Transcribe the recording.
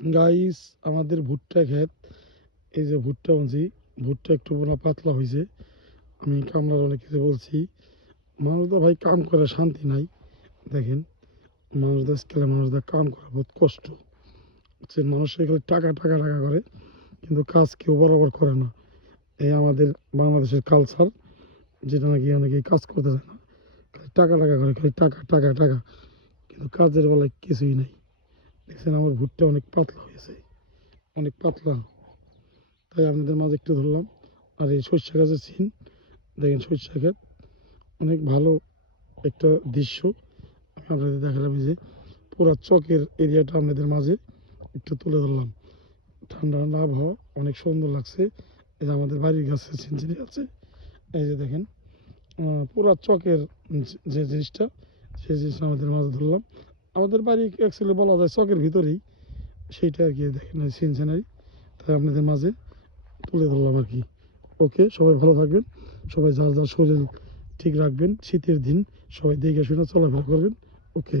Guys, আমাদের ভুট্টা ক্ষেত, এই যে ভুট্টা বুনছি, ভুট্টা একটু বোনা পাতলা হয়েছে। আমি কামলার অনেক কিছু বলছি, মানুষদের ভাই কাম করে শান্তি নাই। দেখেন, মানুষদের স্কেলে মানুষদের কাম করা বহুত কষ্ট। হচ্ছে মানুষের খালি টাকা টাকা টাকা করে, কিন্তু কাজ কেউ বরাবর করে না। এই আমাদের বাংলাদেশের কালচার, যেটা নাকি অনেকেই কাজ করতে চায় না, খালি টাকা টাকা করে, খালি টাকা টাকা টাকা, কিন্তু কাজের বেলায় কিছুই নেই। দেখছেন আমার ভুট্টা অনেক পাতলা হয়েছে, অনেক পাতলা, তাই আপনাদের মাঝে একটু ধরলাম। আর এই সরিষা গাছের সিন দেখেন, সরিষা ক্ষেত অনেক ভালো একটা দৃশ্য আমি আপনাদের দেখালাম। এই যে পুরা চকের এরিয়াটা আপনাদের মাঝে একটু তুলে ধরলাম। ঠান্ডা ঠান্ডা আবহাওয়া, অনেক সুন্দর লাগছে। এই যে আমাদের বাড়ির গাছে সিনসিনি আছে, এই যে দেখেন পুরা চকের যে জিনিসটা, সেই জিনিসটা আমাদের মাঝে ধরলাম। আমাদের বাড়ি অ্যাকচুয়ালি বলা যায় চকের ভিতরেই, সেইটা আর কি দেখেন সিনসিনারি, তাই আপনাদের মাঝে তুলে ধরলাম আর কি। ওকে, সবাই ভালো থাকবেন, সবাই যার যার শরীর ঠিক রাখবেন। শীতের দিন সবাই দেখে শুনে চলাফেরা করবেন। ওকে।